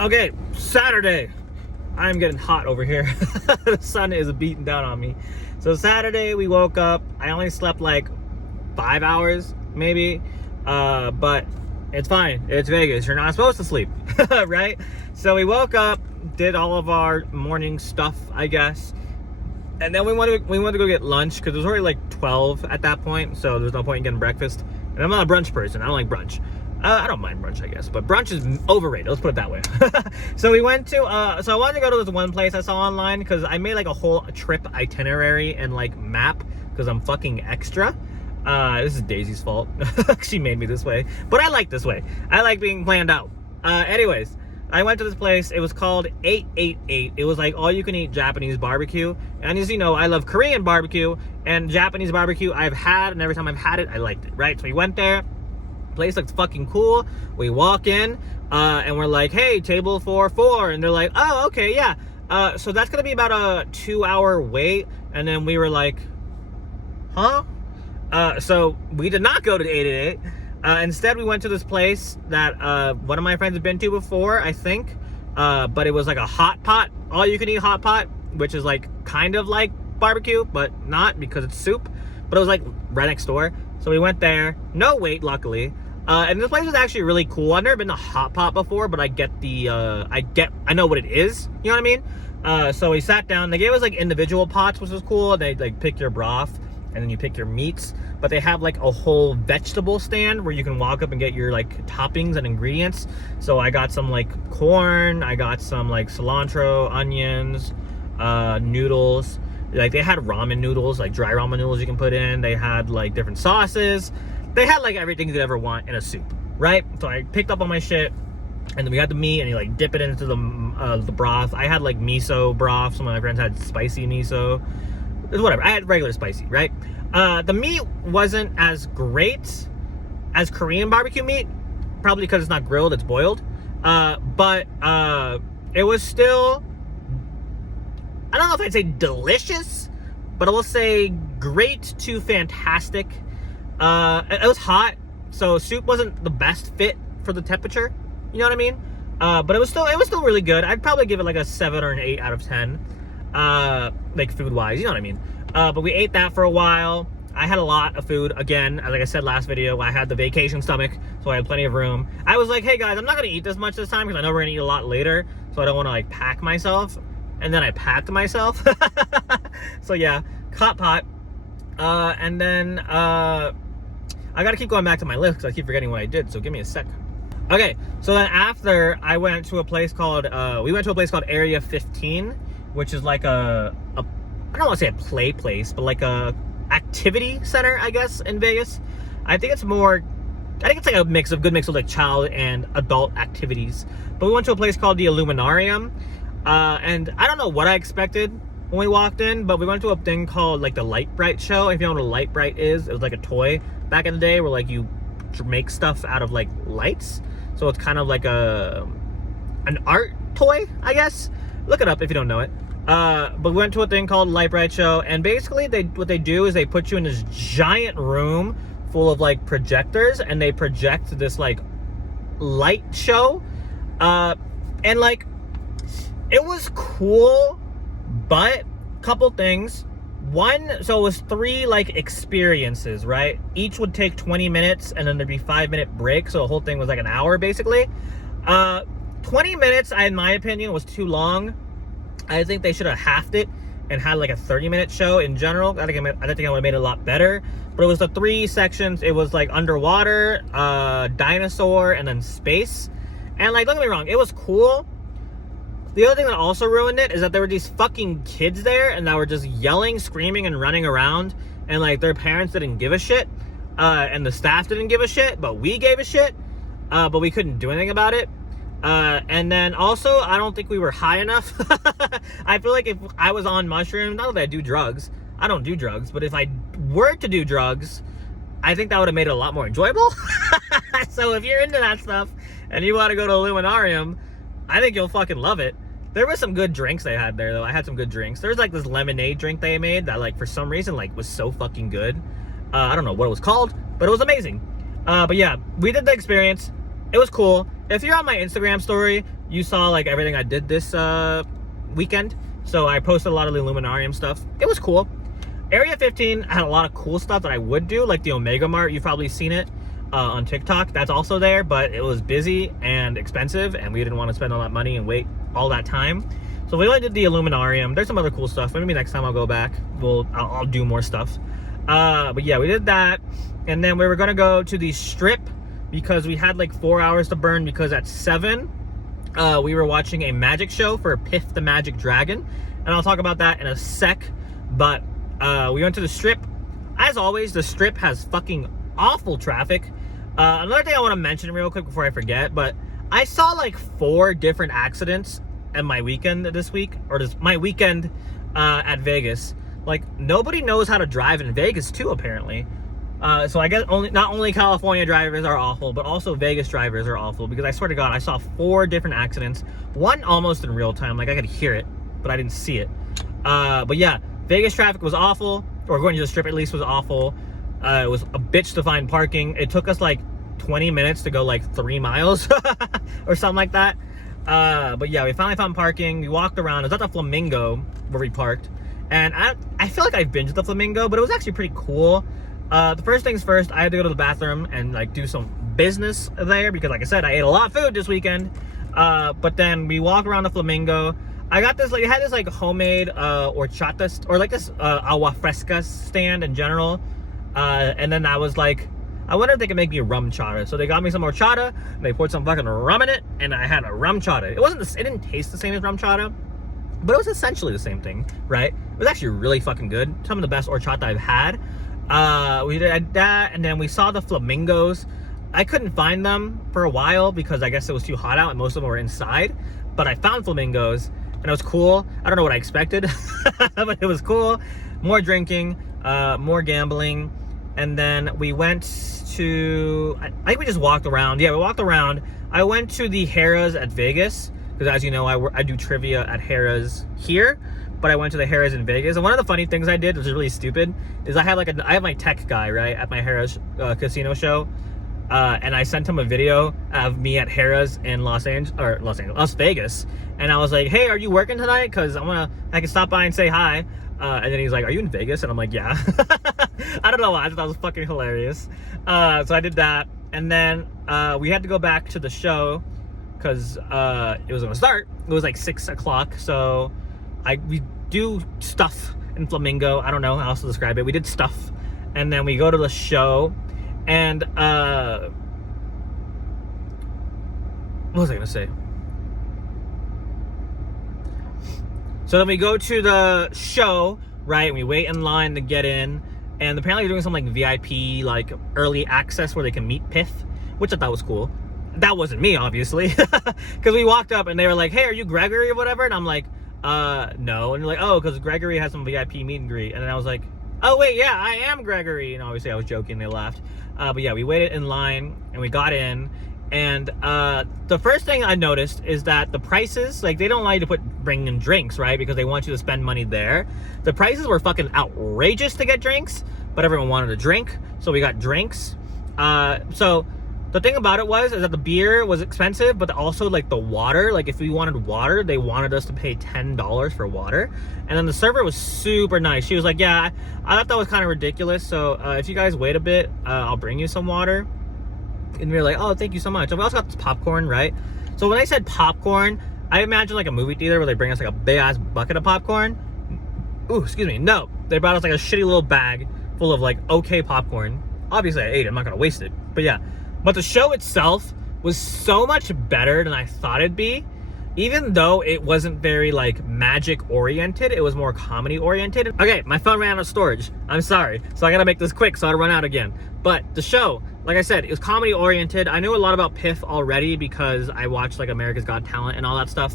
Okay, Saturday. I'm getting hot over here. The sun is beating down on me. So Saturday we woke up. I only slept like 5 hours, maybe. But it's fine. It's Vegas. You're not supposed to sleep, right? So we woke up, did all of our morning stuff, I guess. And then we wanted to go get lunch because it was already like 12 at that point. So there's no point in getting breakfast. And I'm not a brunch person. I don't like brunch. I don't mind brunch, I guess, but brunch is overrated. Let's put it that way. So we went to, so I wanted to go to this one place I saw online because I made like a whole trip itinerary and like map because I'm fucking extra. This is Daisy's fault. She made me this way, but I like this way. I like being planned out. Anyways, I went to this place. It was called 888. It was like all you can eat Japanese barbecue. And as you know, I love Korean barbecue and Japanese barbecue I've had, and every time I've had it, I liked it, right? So we went there. Place looks fucking cool. We walk in and we're like, hey, table for 4, and they're like, oh, okay, yeah, so that's gonna be about a 2-hour wait. And then we were like, huh? So we did not go to 888. Instead we went to this place that one of my friends had been to before, I think, but it was like a hot pot, all you can eat hot pot, which is like kind of like barbecue but not, because it's soup, but it was like right next door. So we went there, no wait, luckily. And this place was actually really cool. I've never been to hot pot before, but I get the, I know what it is. You know what I mean? So we sat down. They gave us like individual pots, which was cool. They like pick your broth and then you pick your meats. But they have like a whole vegetable stand where you can walk up and get your like toppings and ingredients. So I got some like corn. I got some like cilantro, onions, noodles. Like they had ramen noodles, like dry ramen noodles you can put in. They had like different sauces. They had like everything you could ever want in a soup, right? So I picked up all my shit, and then we got the meat, and you like dip it into the broth. I had like miso broth. Some of my friends had spicy miso. It's whatever. I had regular spicy, right? The meat wasn't as great as Korean barbecue meat, probably because it's not grilled, it's boiled. But it was still, I don't know if I'd say delicious, but I will say great to fantastic. It was hot, so soup wasn't the best fit for the temperature. You know what I mean? But it was still really good. I'd probably give it like a 7 or an 8 out of 10. Like food wise, you know what I mean? But we ate that for a while. I had a lot of food. Again, like I said last video, I had the vacation stomach, so I had plenty of room. I was like, hey guys, I'm not gonna eat this much this time because I know we're gonna eat a lot later, so I don't want to like pack myself. And then I packed myself. So yeah, hot pot. And then I gotta keep going back to my list because I keep forgetting what I did, so give me a sec. Okay, so then after I went to a place called we went to a place called Area 15, which is like a I don't want to say a play place, but like a activity center, I guess, in Vegas. I think it's like a good mix of like child and adult activities. But we went to a place called the Illuminarium. And I don't know what I expected when we walked in, but we went to a thing called like the Light Bright show. If you know what a Light Bright is, it was like a toy back in the day where like you make stuff out of like lights. So it's kind of like an art toy, I guess. Look it up if you don't know it. But we went to a thing called Light Bright show, and basically what they do is they put you in this giant room full of like projectors, and they project this like light show. And like, it was cool, but couple things. One, so it was 3 like experiences, right? Each would take 20 minutes and then there'd be 5-minute break. So the whole thing was like an hour basically. 20 minutes, in my opinion, was too long. I think they should have halved it and had like a 30-minute show in general. I think I would have made it a lot better. But it was the 3 sections. It was like underwater, dinosaur, and then space. And like, don't get me wrong, it was cool. The other thing that also ruined it is that there were these fucking kids there and that were just yelling, screaming, and running around, and like their parents didn't give a shit, and the staff didn't give a shit, but we gave a shit, but we couldn't do anything about it. And then also, I don't think we were high enough. I feel like if I was on mushrooms, not that I do drugs, I don't do drugs, but if I were to do drugs, I think that would have made it a lot more enjoyable. So if you're into that stuff and you want to go to Illuminarium, I think you'll fucking love it. There were some good drinks they had there, though. I had some good drinks. There was like this lemonade drink they made that like for some reason like was so fucking good. I don't know what it was called, but it was amazing. But yeah, we did the experience. It was cool. If you're on my Instagram story, you saw like everything I did this weekend. So I posted a lot of the Illuminarium stuff. It was cool. Area 15 had a lot of cool stuff that I would do, like the Omega Mart. You've probably seen it on TikTok. That's also there, but it was busy and expensive, and we didn't want to spend all that money and wait all that time. So we only did the Illuminarium. There's some other cool stuff. Maybe next time I'll go back. I'll do more stuff. But yeah, we did that. And then we were going to go to the Strip because we had like 4 hours to burn, because at 7, we were watching a magic show for Piff the Magic Dragon. And I'll talk about that in a sec. But we went to the Strip. As always, the Strip has fucking awful traffic. Another thing I want to mention real quick before I forget, but I saw like 4 different accidents in my weekend this week, or my weekend at Vegas. Like, nobody knows how to drive in Vegas too, apparently. So I guess not only California drivers are awful, but also Vegas drivers are awful, because I swear to God, I saw 4 different accidents. One almost in real time, like I could hear it, but I didn't see it. But yeah, Vegas traffic was awful, or going to the Strip at least was awful. It was a bitch to find parking. It took us like 20 minutes to go like 3 miles or something like that. But yeah, we finally found parking. We walked around. It was at the Flamingo where we parked. And I feel like I binged the Flamingo, but it was actually pretty cool. The first things first, I had to go to the bathroom and like do some business there, because like I said, I ate a lot of food this weekend. But then we walked around the Flamingo. I got this, like, it had this like homemade horchata, or like this agua fresca stand in general. And then I was like, I wonder if they can make me a rum chata. So they got me some horchata, and they poured some fucking rum in it, and I had a rum chata. It didn't taste the same as rum chata, but it was essentially the same thing, right? It was actually really fucking good. Some of the best horchata I've had. We did that, and then we saw the flamingos. I couldn't find them for a while because I guess it was too hot out and most of them were inside. But I found flamingos, and it was cool. I don't know what I expected, but it was cool. More drinking, more gambling. And then we went to, I think we just walked around. Yeah, we walked around. I went to the Harrah's at Vegas, because as you know, I do trivia at Harrah's here, but I went to the Harrah's in Vegas. And one of the funny things I did, which is really stupid, is I have my tech guy, right, at my Harrah's casino show. And I sent him a video of me at Harrah's in Las Vegas. And I was like, hey, are you working tonight? Because I can stop by and say hi. And then he's like, are you in Vegas? And I'm like, yeah. I don't know why. I thought that was fucking hilarious. So I did that. And then we had to go back to the show because it was going to start. It was like 6 o'clock. So we do stuff in Flamingo. I don't know how else to describe it. We did stuff. And then we go to the show. And what was I going to say? So then we go to the show, right? And we wait in line to get in. And apparently they're doing some like VIP, like early access where they can meet Piff, which I thought was cool. That wasn't me, obviously. Because we walked up and they were like, hey, are you Gregory or whatever? And I'm like, no. And they're like, oh, because Gregory has some VIP meet and greet. And then I was like, oh, wait, yeah, I am Gregory. And obviously I was joking. They laughed. But yeah, we waited in line and we got in. And the first thing I noticed is that the prices, like, they don't allow you to bring in drinks, right? Because they want you to spend money there. The prices were fucking outrageous to get drinks, but everyone wanted a drink, so we got drinks. So the thing about it is that the beer was expensive, but also like the water, like if we wanted water, they wanted us to pay $10 for water. And then the server was super nice. She was like, yeah, I thought that was kind of ridiculous. So if you guys wait a bit, I'll bring you some water. And we were like, oh, thank you so much. And we also got this popcorn, right? So when I said popcorn, I imagine like a movie theater where they bring us like a big ass bucket of popcorn. Ooh, excuse me. No, they brought us like a shitty little bag full of like okay popcorn. Obviously I ate it, I'm not gonna waste it. But yeah, but the show itself was so much better than I thought it'd be. Even though it wasn't very like magic oriented, it was more comedy oriented. Okay, my phone ran out of storage. I'm sorry. So I gotta make this quick so I don't run out again. But the show, like I said, it was comedy oriented. I knew a lot about Piff already because I watched like America's Got Talent and all that stuff.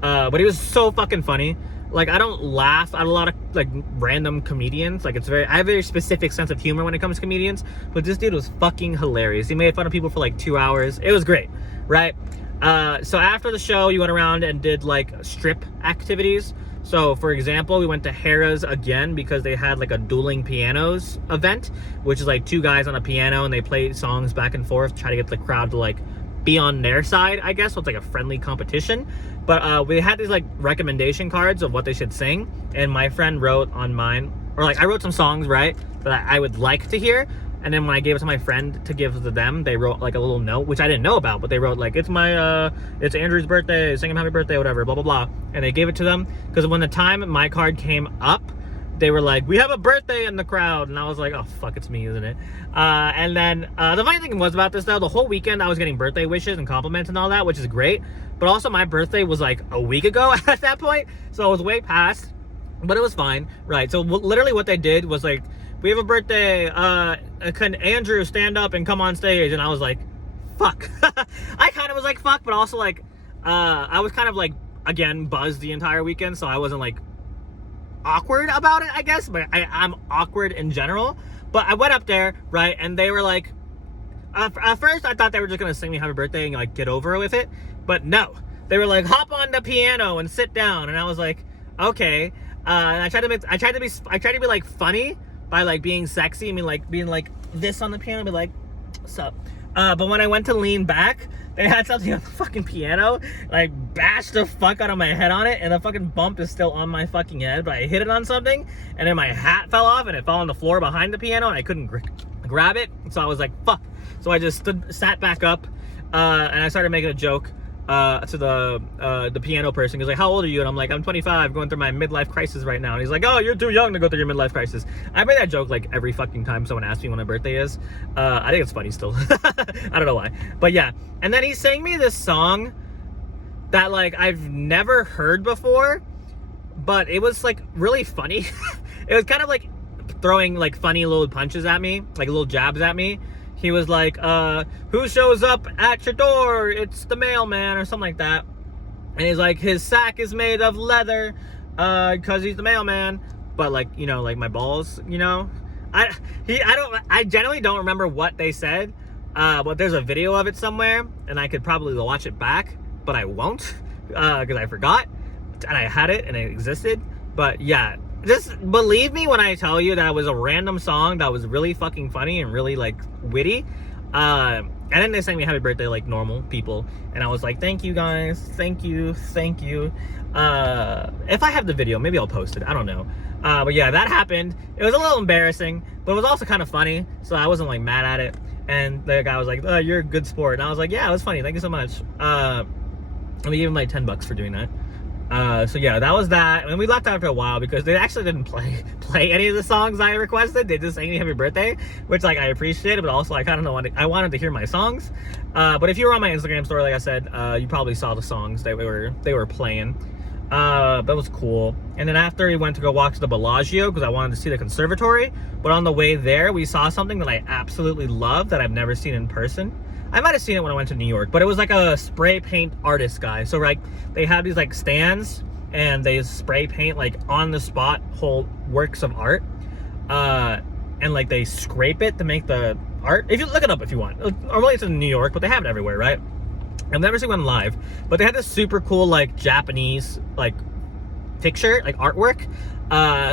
But it was so fucking funny. Like, I don't laugh at a lot of like random comedians. Like, I have a very specific sense of humor when it comes to comedians. But this dude was fucking hilarious. He made fun of people for like 2 hours. It was great, right? So after the show, you went around and did like strip activities. So for example, we went to Harrah's again because they had like a dueling pianos event, which is like 2 guys on a piano and they play songs back and forth, try to get the crowd to like be on their side, I guess. So it's like a friendly competition. But we had these like recommendation cards of what they should sing, and my friend wrote on mine, or like I wrote some songs, right, that I would like to hear. And then when I gave it to my friend to give to them, they wrote like a little note, which I didn't know about, but they wrote like, it's Andrew's birthday, sing him happy birthday, whatever, blah, blah, blah. And they gave it to them, because when the time my card came up, they were like, we have a birthday in the crowd. And I was like, oh, fuck, it's me, isn't it? And then the funny thing was about this, though, the whole weekend I was getting birthday wishes and compliments and all that, which is great. But also my birthday was like a week ago at that point. So it was way past, but it was fine, right? So literally what they did was like, we have a birthday, can Andrew stand up and come on stage? And I was like, fuck. I kind of was like, fuck, but also like, I was kind of like, again, buzzed the entire weekend. So I wasn't like awkward about it, I guess, but I'm awkward in general. But I went up there, right, and they were like, at first I thought they were just gonna sing me happy birthday and like get over with it, but no, they were like, hop on the piano and sit down. And I was like, okay. And I tried to be like funny by like being sexy. I mean, like being like this on the piano, be like, what's up? But when I went to lean back, they had something on the fucking piano, like bashed the fuck out of my head on it, and the fucking bump is still on my fucking head, but I hit it on something, and then my hat fell off, and it fell on the floor behind the piano, and I couldn't grab it, so I was like, fuck. So I just sat back up, and I started making a joke to the piano person. He's like, how old are you? And I'm like, I'm 25, going through my midlife crisis right now. And he's like, oh, you're too young to go through your midlife crisis. I made that joke like every fucking time someone asks me when my birthday is. I think it's funny still. I don't know why, but yeah. And then he sang me this song that like I've never heard before, but it was like really funny. It was kind of like throwing like funny little punches at me, like little jabs at me. He was like, who shows up at your door? It's the mailman, or something like that. And he's like, his sack is made of leather, because he's the mailman. But like, you know, like my balls, you know, I generally don't remember what they said, but there's a video of it somewhere, and I could probably watch it back, but I won't, because I forgot, and I had it, and it existed. But yeah, just believe me when I tell you that it was a random song that was really fucking funny and really like witty. And then they sang me happy birthday like normal people, and I was like, thank you guys, thank you. If I have the video, maybe I'll post it, I don't know. But yeah, that happened. It was a little embarrassing, but it was also kind of funny, so I wasn't like mad at it. And the guy was like, oh, you're a good sport. And I was like, yeah, it was funny, thank you so much. And we gave him like $10 for doing that. So yeah, that was that. And we left after a while because they actually didn't play any of the songs I requested. They just sang me happy birthday, which like I appreciated, but also I kind of wanted to hear my songs. But if you were on my Instagram story, like I said, you probably saw the songs they were playing. That was cool. And then after we went to go walk to the Bellagio because I wanted to see the conservatory. But on the way there, we saw something that I absolutely love that I've never seen in person. I might have seen it when I went to New York, but it was like a spray paint artist guy. So like they have these like stands and they spray paint like on the spot whole works of art. And like they scrape it to make the art. If you look it up if you want. Normally it's in New York, but they have it everywhere, right? I've never seen one live, but they had this super cool like Japanese like picture, like artwork.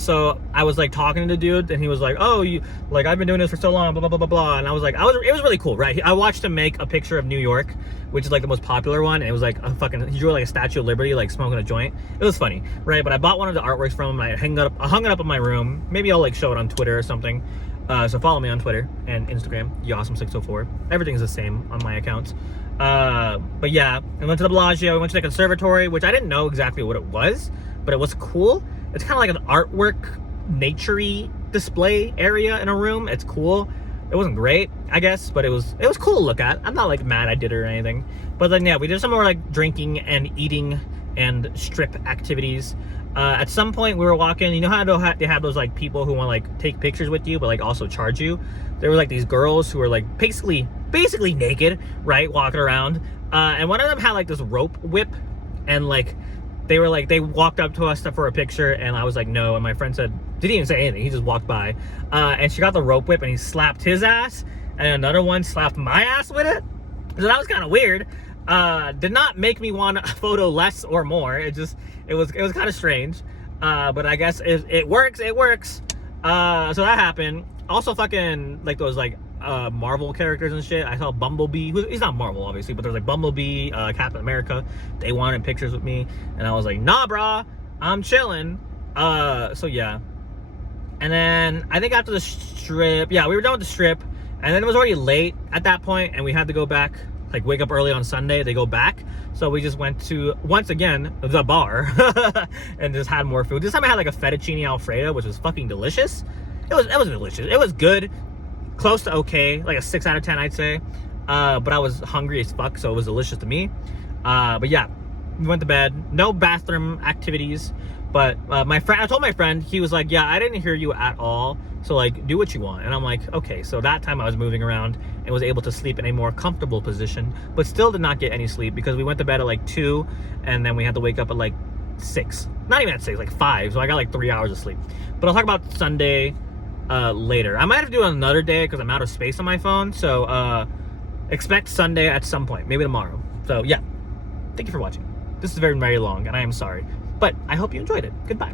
So I was like talking to the dude, and he was like, oh, you like, I've been doing this for so long, blah blah blah blah blah. And I was like, it was really cool, right? I watched him make a picture of New York, which is like the most popular one, and it was like he drew like a Statue of Liberty like smoking a joint. It was funny, right? But I bought one of the artworks from him. I hung it up in my room. Maybe I'll like show it on Twitter or something. So follow me on Twitter and Instagram, Yawesome604. Everything's the same on my accounts. But yeah, I went to the Bellagio. We went to the conservatory, which I didn't know exactly what it was, but it was cool. It's kind of like an artwork, nature-y display area in a room. It's cool. It wasn't great, I guess, but it was cool to look at. I'm not like mad I did it or anything. But then yeah, we did some more like drinking and eating and strip activities. At some point we were walking, you know how they have those like people who want to like take pictures with you but like also charge you. There were like these girls who were like basically naked, right, walking around, and one of them had like this rope whip, and like they walked up to us for a picture, and I was like no, and my friend said, didn't even say anything, he just walked by, and she got the rope whip and he slapped his ass, and another one slapped my ass with it. So that was kind of weird. Did not make me want a photo less or more. It was kind of strange, but I guess it works. So that happened. Also fucking like those like Marvel characters and shit. I saw Bumblebee. He's not Marvel, obviously, but there's like Bumblebee, Captain America. They wanted pictures with me, and I was like, nah, brah, I'm chilling. So yeah. And then I think after the strip, yeah, we were done with the strip, and then it was already late at that point, and we had to go back, like wake up early on Sunday. They go back, so we just went to, once again, the bar and just had more food. This time I had like a fettuccine alfredo, which was fucking delicious. It was delicious. It was good, close to okay, like a 6 out of 10, I'd say. But I was hungry as fuck, so it was delicious to me. But yeah, we went to bed. No bathroom activities. But I told my friend, he was like, yeah, I didn't hear you at all, so like, do what you want. And I'm like, okay. So that time I was moving around and was able to sleep in a more comfortable position, but still did not get any sleep because we went to bed at like 2, and then we had to wake up at like 6. Not even at 6, like 5. So I got like 3 hours of sleep. But I'll talk about Sunday later. I might have to do another day because I'm out of space on my phone. So expect Sunday at some point, maybe tomorrow. So yeah, thank you for watching. This is very, very long, and I am sorry. But I hope you enjoyed it. Goodbye.